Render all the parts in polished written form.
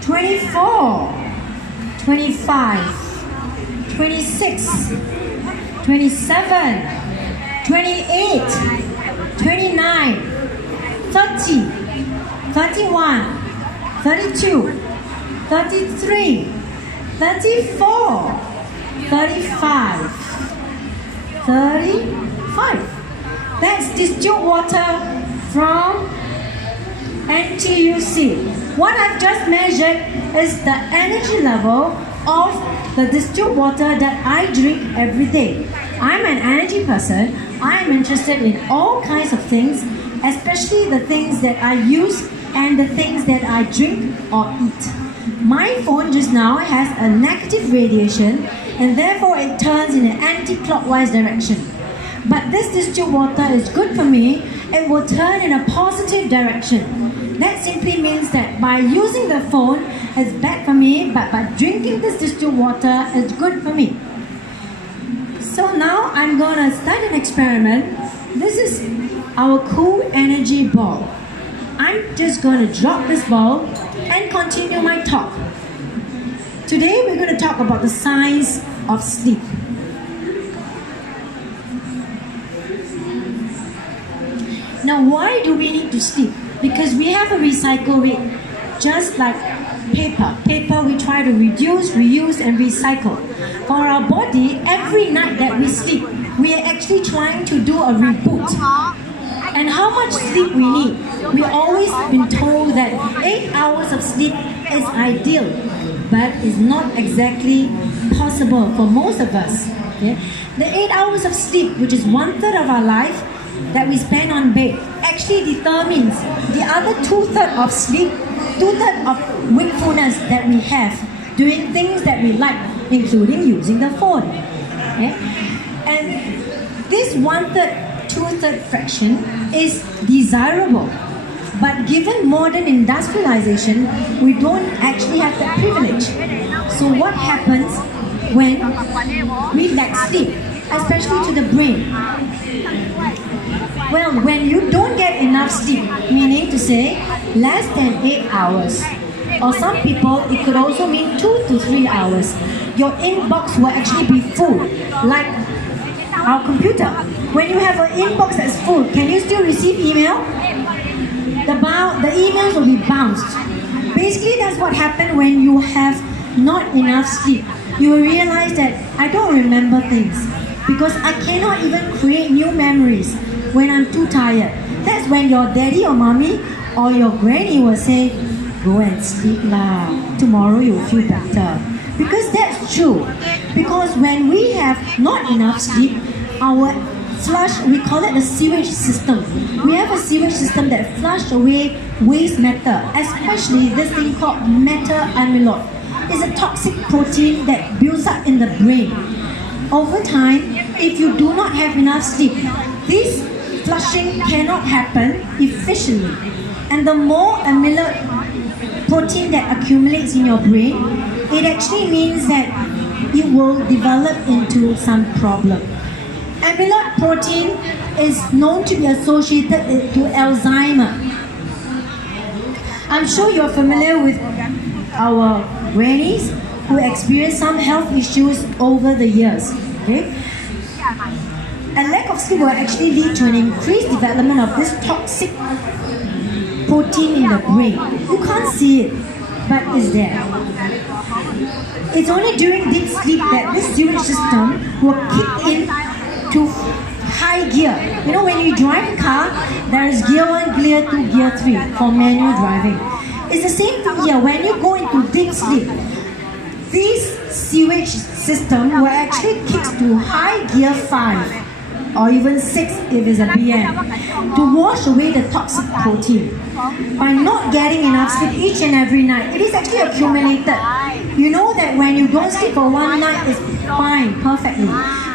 24, 25, 26, 27, 28, 29, 30, 31, 32, 33, 34, 35, 35. That's distilled water from NTUC. What I've just measured is the energy level of the distilled water that I drink every day. I'm an energy person. I'm interested in all kinds of things, especially the things that I use and the things that I drink or eat. My phone just now has a negative radiation and therefore it turns in an anti-clockwise direction. But this distilled water is good for me. It will turn in a positive direction. That simply means that by using the phone, it's bad for me, but by drinking this distilled water, it's good for me. So now I'm gonna start an experiment. This is our cool energy ball. I'm just gonna drop this ball and continue my talk. Today we're gonna talk about the science of sleep. Now, why do we need to sleep? Because we have a recycle rate, just like paper. Paper we try to reduce, reuse and recycle. For our body, every night that we sleep, we are actually trying to do a reboot. And how much sleep we need? We've always been told that 8 hours of sleep is ideal, but it's not exactly possible for most of us. Okay? The 8 hours of sleep, which is 1/3 of our life, that we spend on bed actually determines the other 2/3 of sleep, 2/3 of wakefulness that we have doing things that we like, including using the phone. Okay? And this 1/3, 2/3 fraction is desirable. But given modern industrialization, we don't actually have that privilege. So what happens when we lack sleep, especially to the brain? Well, when you don't get enough sleep, meaning to say less than 8 hours, or some people, it could also mean 2 to 3 hours, your inbox will actually be full, like our computer. When you have an inbox that's full, can you still receive email? The emails will be bounced. Basically, that's what happens when you have not enough sleep. You will realize that I don't remember things because I cannot even create new memories when I'm too tired. That's when your daddy or mommy or your granny will say, go and sleep lah, tomorrow you'll feel better. Because that's true. Because when we have not enough sleep, our flush, we call it the sewage system. We have a sewage system that flushes away waste matter, especially this thing called meta-amyloid. It's a toxic protein that builds up in the brain. Over time, if you do not have enough sleep, this flushing cannot happen efficiently. And the more amyloid protein that accumulates in your brain, it actually means that it will develop into some problem. Amyloid protein is known to be associated to Alzheimer. I'm sure you're familiar with our grannies who experience some health issues over the years. Okay? A lack of sleep will actually lead to an increased development of this toxic protein in the brain. You can't see it, but it's there. It's only during deep sleep that this sewage system will kick in to high gear. You know, when you drive a car, there is gear 1, gear 2, gear 3 for manual driving. It's the same thing here. When you go into deep sleep, this sewage system will actually kick to high gear 5 or even 6 if it's a BM to wash away the toxic protein. By not getting enough sleep each and every night, it is actually accumulated. You know that when you don't sleep for one night, it's fine, perfectly.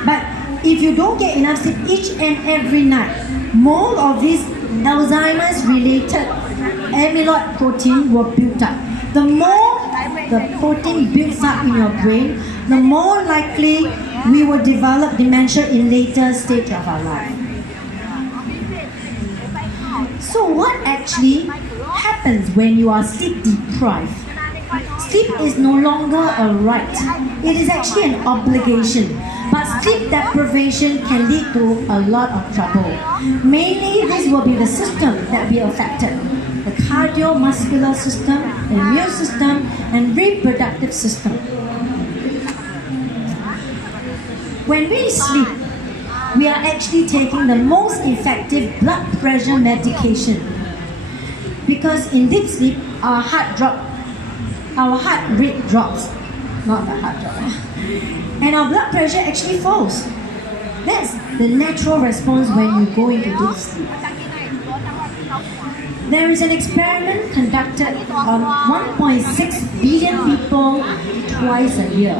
But if you don't get enough sleep each and every night, more of this Alzheimer's related amyloid protein will build up. The more the protein builds up in your brain, the more likely we will develop dementia in later stage of our life. So what actually happens when you are sleep deprived? Sleep is no longer a right. It is actually an obligation. But sleep deprivation can lead to a lot of trouble. Mainly, this will be the system that will be affected. The cardiovascular system, the immune system, and reproductive system. When we sleep, we are actually taking the most effective blood pressure medication. Because in deep sleep, our heart rate drops, not the heart drop, and our blood pressure actually falls. That's the natural response when you go into deep sleep. There is an experiment conducted on 1.6 billion people twice a year.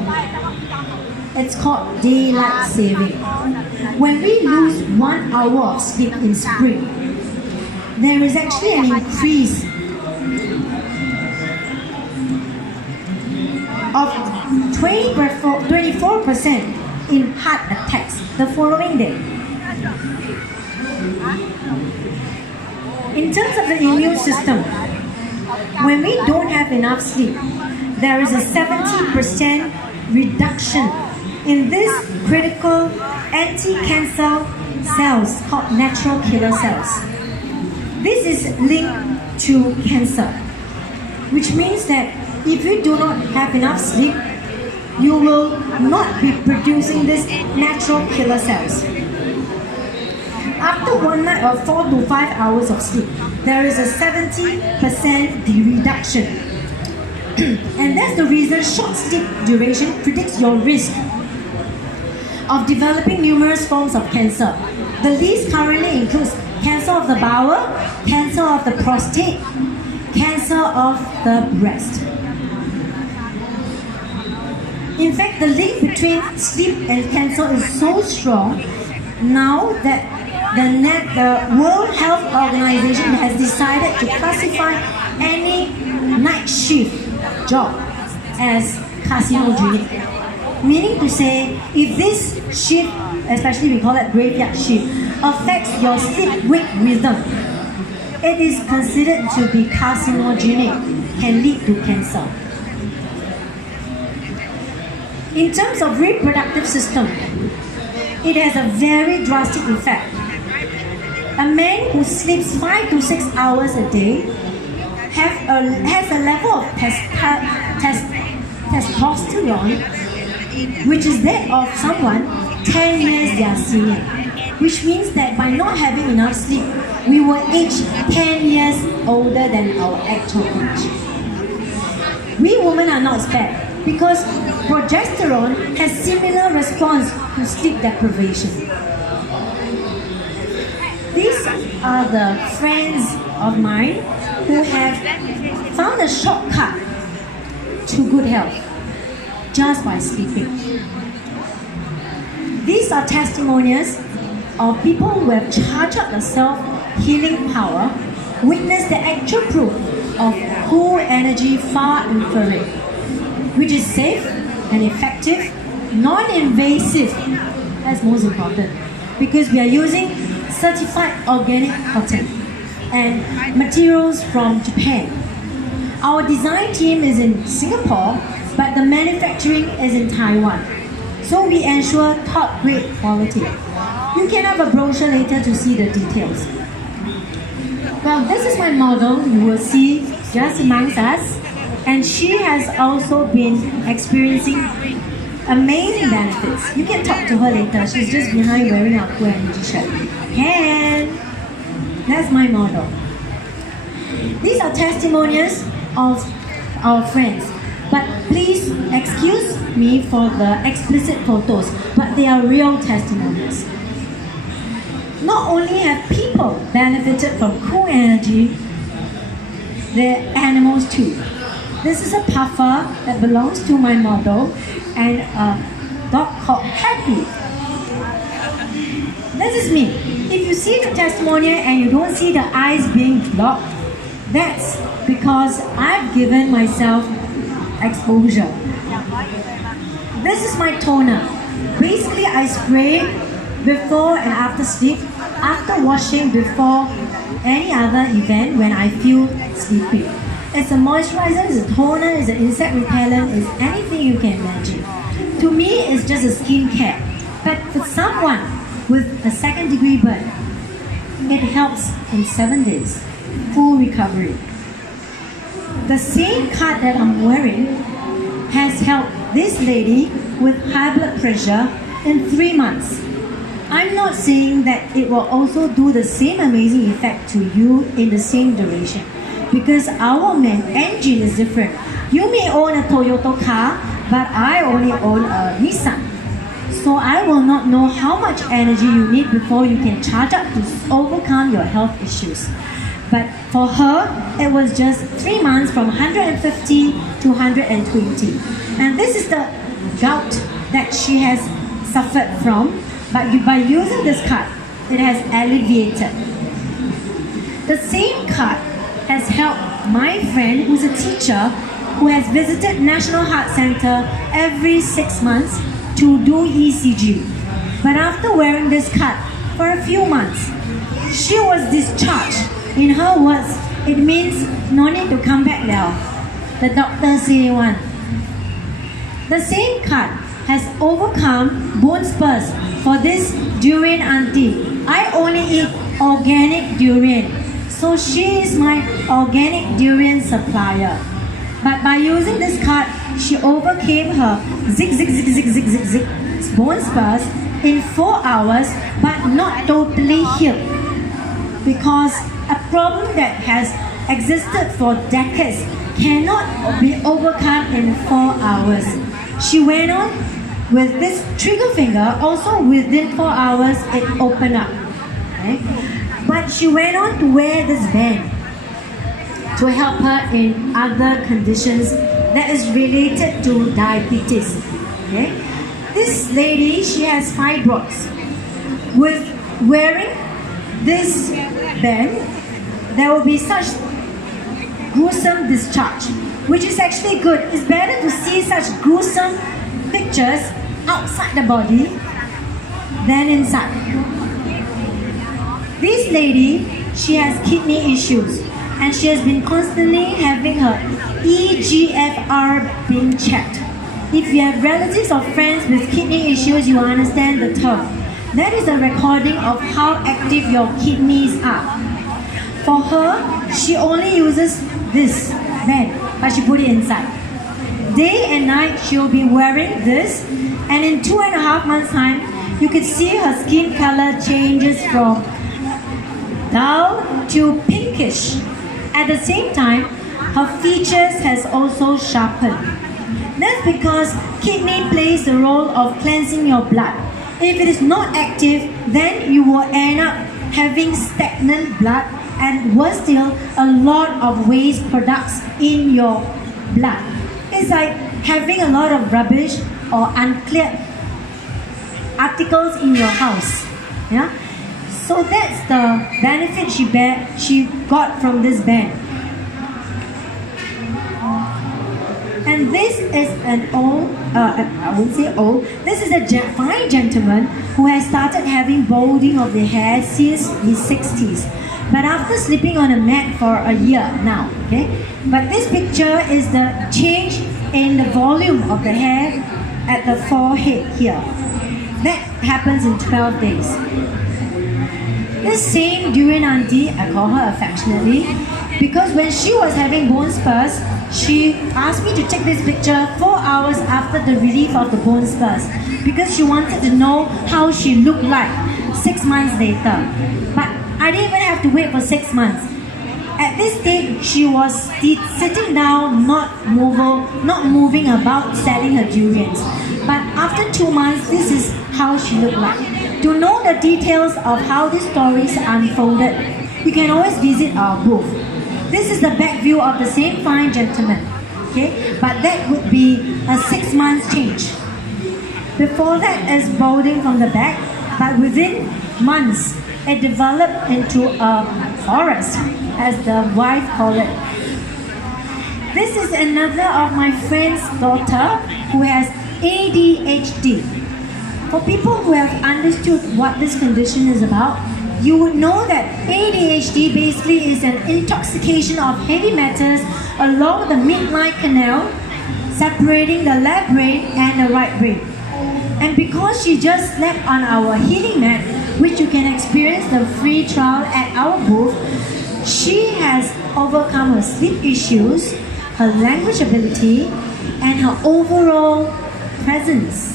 It's called daylight saving. When we lose 1 hour of sleep in spring, there is actually an increase of 24% in heart attacks the following day. In terms of the immune system, when we don't have enough sleep, there is a 70% reduction in this critical anti-cancer cells called natural killer cells. This is linked to cancer, which means that if you do not have enough sleep, you will not be producing these natural killer cells. After one night of 4 to 5 hours of sleep, there is a 70% reduction. And that's the reason short sleep duration predicts your risk of developing numerous forms of cancer. The list currently includes cancer of the bowel, cancer of the prostate, cancer of the breast. In fact, the link between sleep and cancer is so strong now that the World Health Organization has decided to classify any night shift job as carcinogenic. Meaning to say, if this shift, especially we call it graveyard shift, affects your sleep-wake rhythm, it is considered to be carcinogenic, can lead to cancer. In terms of reproductive system, it has a very drastic effect. A man who sleeps 5 to 6 hours a day has a level of testosterone which is that of someone 10 years their senior. Which means that by not having enough sleep, we will age 10 years older than our actual age. We women are not spared because progesterone has similar response to sleep deprivation. These are the friends of mine who have found a shortcut to good health just by sleeping. These are testimonials of people who have charged up the self-healing power, witnessed the actual proof of cool energy far infrared, which is safe and effective, non-invasive. That's most important because we are using certified organic cotton and materials from Japan. Our design team is in Singapore, but the manufacturing is in Taiwan. So we ensure top grade quality. You can have a brochure later to see the details. Well, this is my model you will see just amongst us, and she has also been experiencing amazing benefits. You can talk to her later. She's just behind wearing a cool energy shirt. And that's my model. These are testimonials of our friends. But please excuse me for the explicit photos, but they are real testimonials. Not only have people benefited from cool energy, they're animals too. This is a puffer that belongs to my model and a dog called Happy. This is me. If you see the testimonial and you don't see the eyes being blocked, that's because I've given myself exposure. This is my toner. Basically, I spray before and after sleep, after washing, before any other event when I feel sleepy. It's a moisturizer, it's a toner, it's an insect repellent, it's anything you can imagine. To me, it's just a skincare. But for someone with a second-degree burn, it helps in 7 days, full recovery. The same card that I'm wearing has helped this lady with high blood pressure in 3 months. I'm not saying that it will also do the same amazing effect to you in the same duration, because our engine is different. You may own a Toyota car, but I only own a Nissan. So I will not know how much energy you need before you can charge up to overcome your health issues. But for her, it was just 3 months from 150 to 120. And this is the gout that she has suffered from, but by using this card, it has alleviated. The same card has helped my friend who's a teacher who has visited National Heart Center every 6 months to do ECG. But after wearing this card for a few months, she was discharged. In her words, it means no need to come back now. The doctor say one. The same card has overcome bone spurs for this durian auntie. I only eat organic durian, so she is my organic durian supplier. But by using this card, she overcame her zig bone spurs in 4 hours, but not totally healed. Because a problem that has existed for decades cannot be overcome in 4 hours. She went on with this trigger finger, also within 4 hours it opened up. Okay? But she went on to wear this band to help her in other conditions that is related to diabetes. Okay? This lady, she has fibroids. With wearing this band, there will be such gruesome discharge, which is actually good. It's better to see such gruesome pictures outside the body than inside. This lady, she has kidney issues, and she has been constantly having her EGFR being checked. If you have relatives or friends with kidney issues, you understand the term. That is a recording of how active your kidneys are. For her, she only uses this band, but she put it inside. Day and night, she will be wearing this, and in 2.5 months' time, you can see her skin color changes from dull to pinkish. At the same time, her features has also sharpened. That's because kidney plays the role of cleansing your blood. If it is not active, then you will end up having stagnant blood, and worse still, a lot of waste products in your blood. It's like having a lot of rubbish or uncleared articles in your house. Yeah? So that's the benefit she got from this band. And this is an old, I won't say old, this is a fine gentleman who has started having balding of the hair since his 60s. But after sleeping on a mat for a year now, okay? But this picture is the change in the volume of the hair at the forehead here. That happens in 12 days. This same durian auntie, I call her affectionately, because when she was having bone spurs, she asked me to take this picture 4 hours after the relief of the bone spurs, because she wanted to know how she looked like 6 months later. But I didn't even have to wait for 6 months. At this stage, she was sitting down, not moving about selling her durians. But after 2 months, this is how she looked like. To know the details of how these stories unfolded, you can always visit our booth. This is the back view of the same fine gentleman, okay? But that would be a 6 months change. Before that is balding from the back, but within months, it developed into a forest, as the wife called it. This is another of my friend's daughter who has ADHD. For people who have understood what this condition is about, you would know that ADHD basically is an intoxication of heavy metals along the midline canal, separating the left brain and the right brain. And because she just slept on our healing mat, which you can experience the free trial at our booth, she has overcome her sleep issues, her language ability, and her overall presence.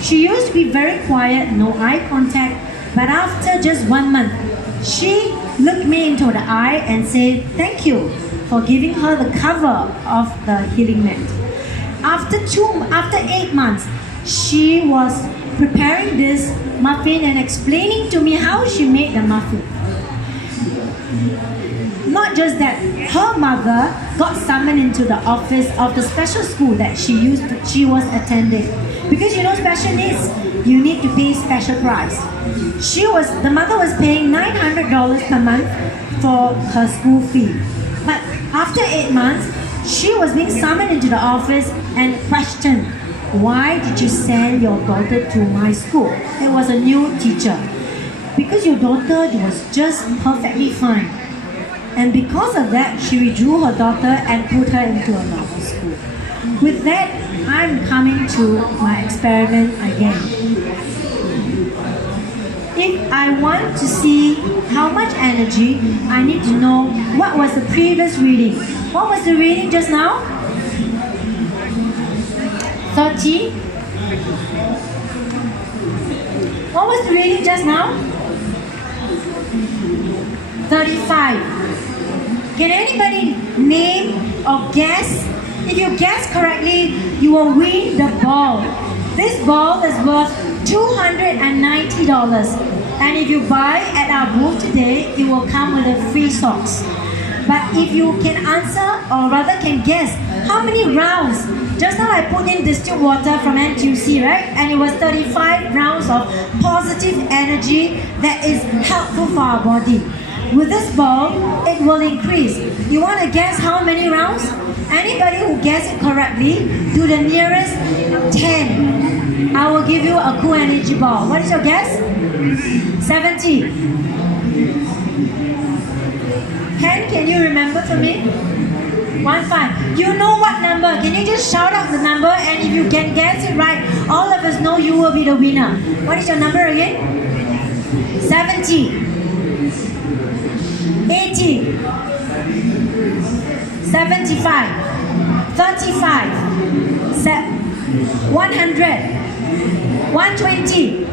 She used to be very quiet, no eye contact, but after just 1 month, she looked me into the eye and said, "Thank you for giving her the cover of the healing mat." After 8 months, she was preparing this muffin and explaining to me how she made the muffin. Not just that, her mother got summoned into the office of the special school that she was attending. Because you know special needs, you need to pay special price. The mother was paying $900 per month for her school fee. But after 8 months, she was being summoned into the office and questioned, "Why did you send your daughter to my school?" It was a new teacher. "Because your daughter was just perfectly fine." And because of that, she withdrew her daughter and put her into a normal school. With that, I'm coming to my experiment again. If I want to see how much energy, I need to know what was the previous reading. What was the reading just now? 30. What was the reading just now? 35. Can anybody name or guess? If you guess correctly, you will win the ball. This ball is worth $290. And if you buy at our booth today, it will come with a free socks. But if you can answer, or rather can guess, how many rounds? Just now I put in distilled water from NTUC, right? And it was 35 rounds of positive energy that is helpful for our body. With this ball, it will increase. You want to guess how many rounds? Anybody who guessed it correctly, to the nearest 10, I will give you a cool energy ball. What is your guess? 70. 10, can you remember for me? 15. You know what number? Can you just shout out the number? And if you can guess it right, all of us know you will be the winner. What is your number again? 70. 80. 75. 35. 100. 120.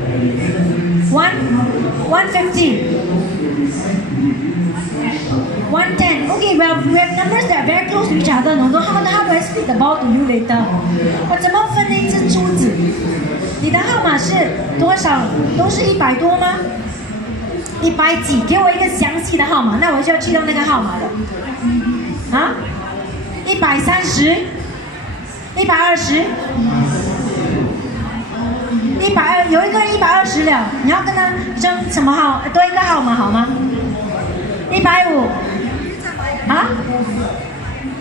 150. 110. Okay, well, we have numbers that are very close to each other. No, how do I split the ball to you later? 我怎么分那一只珠子？你的号码是多少？都是100多吗？100几？给我一个详细的号码，那我就要去到那个号码了。啊？130？120？120？有一个人120了，你要跟他争什么号？多一个号码好吗？150？啊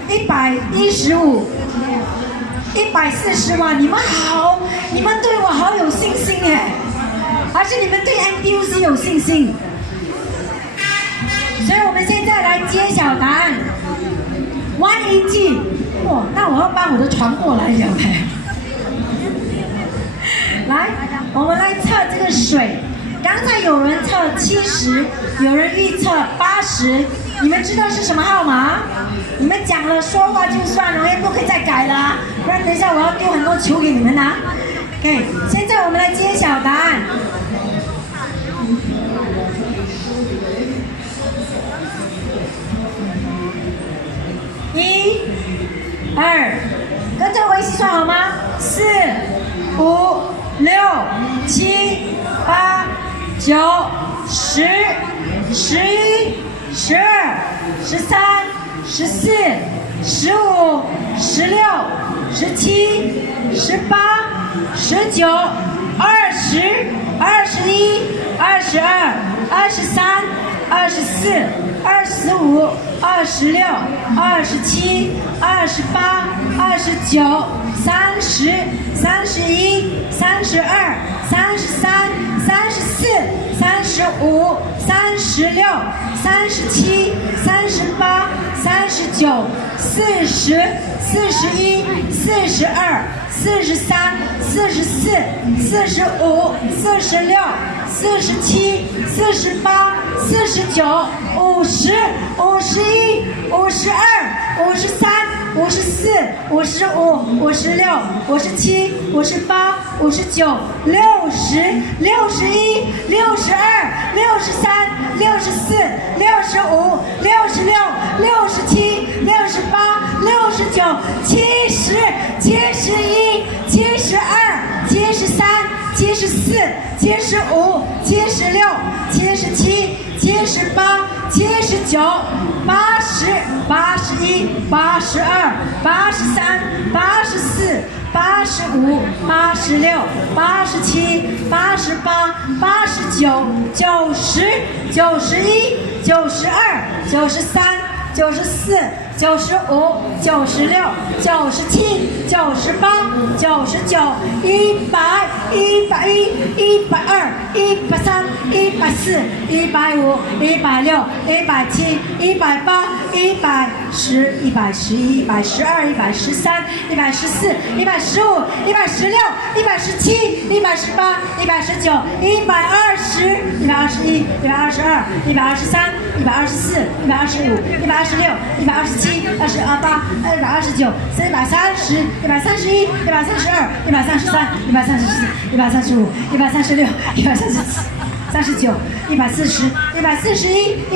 ？115？140？哇，你们好，你们对我好有信心耶，还是你们对 NTUC 有信心？所以我们现在来揭晓答案。180，哇，那我要搬我的床过来了嘞。来，我们来测这个水。刚才有人测70，有人预测80，你们知道是什么号码？你们讲了说话就算了，不可以再改了，不然等一下我要丢很多球给你们拿。OK， 现在我们来揭晓答案。1、2，跟着我一起算好吗？4、5、6、7、8、9、10、11、12、13、14、15、16、17、18、19、20、21、22、23、24、25、26、27、28、29、30、31、32、33、34、35、36、37、38、39、40、41、42、43、44、45、46、47、48、49、50、51、52、53、54、55、56、57、58、59、60、61、62、63、64、65、66、67、68、69、70、71、72、73、74、75、76、77、78、79、80、81、82、83、84、85、86、87、88、89、90、91、92、93、94、95、96、97、98、99、100、101、102、103、104、105、106、107、108、110、111、112、113、114、115、116、117、118、119、120、121、122、123、124、125、126、127、128、129、130、131、132、133、134、135、136、137、39、140、141、142、143、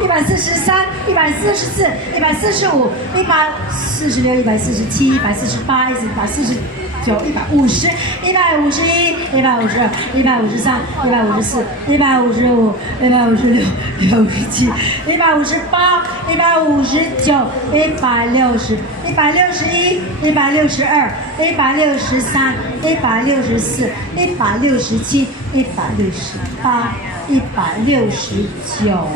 144、145、146、147、148、149、150、151、152、153、154、155、156、157、158、159、160、161、162、163、164、167、168、169、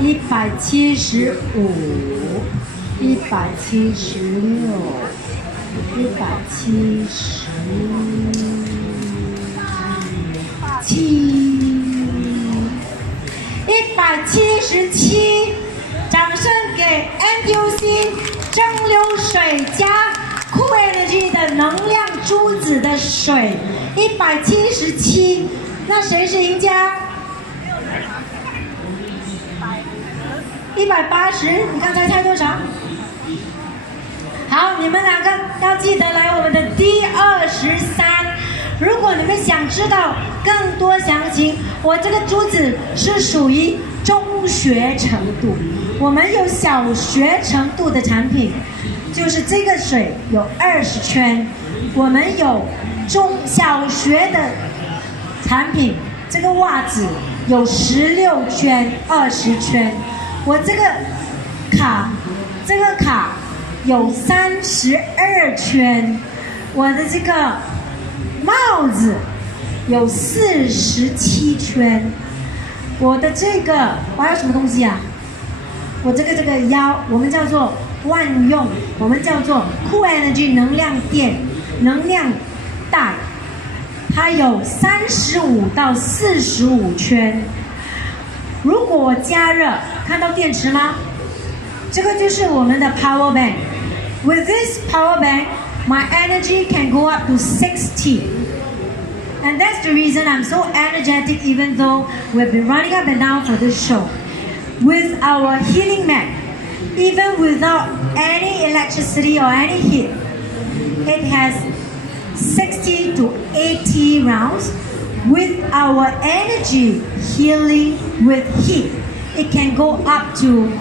172、173、174、175、176、177，掌声给 NTUC 蒸馏水加酷 Energy 的能量珠子的水，177，那谁是赢家？180，你刚才猜多少？好，你们两个要记得来我们的第23。如果你们想知道更多详情，我这个珠子是属于中学程度，我们有小学程度的产品，就是这个水有20圈，我们有小学的产品，这个袜子有16圈、20圈，我这个卡有32圈，我的这个帽子有47圈，我的这个我还有什么东西啊？我这个腰，我们叫做万用，我们叫做酷 Energy 能量垫、能量带，它有35到45圈。如果我加热，看到电池吗？这个就是我们的 Power Bank。With this Power Bank, my energy can go up to 60. And that's the reason I'm so energetic even though we've been running up and down for this show. With our healing mat, even without any electricity or any heat, it has 60 to 80 rounds. With our energy healing with heat, it can go up to,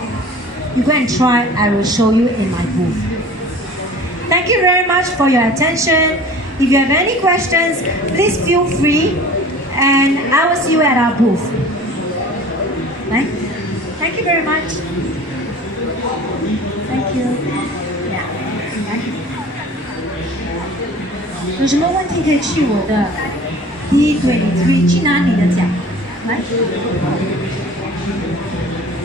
you go and try, I will show you in my booth. Thank you very much for your attention. If you have any questions, please feel free, and I will see you at our booth. Thank you very much. Thank you. Yeah. 有什么问题可以去我的D23去拿你的奖。来。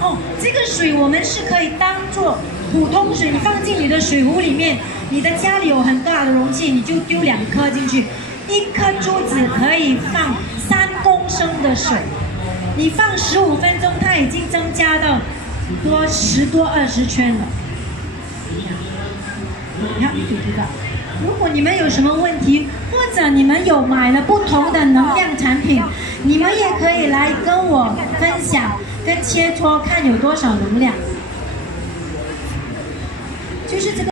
哦，这个水我们是可以当做普通水，你放进你的水壶里面。你的家里有很大的容器，你就丢2颗进去，一颗珠子可以放3公升的水。你放15分钟，它已经增加到10多20圈了。你看，就知道。如果你们有什么问题，或者你们有买了不同的能量产品，你们也可以来跟我分享，跟切磋，看有多少能量。就是这个。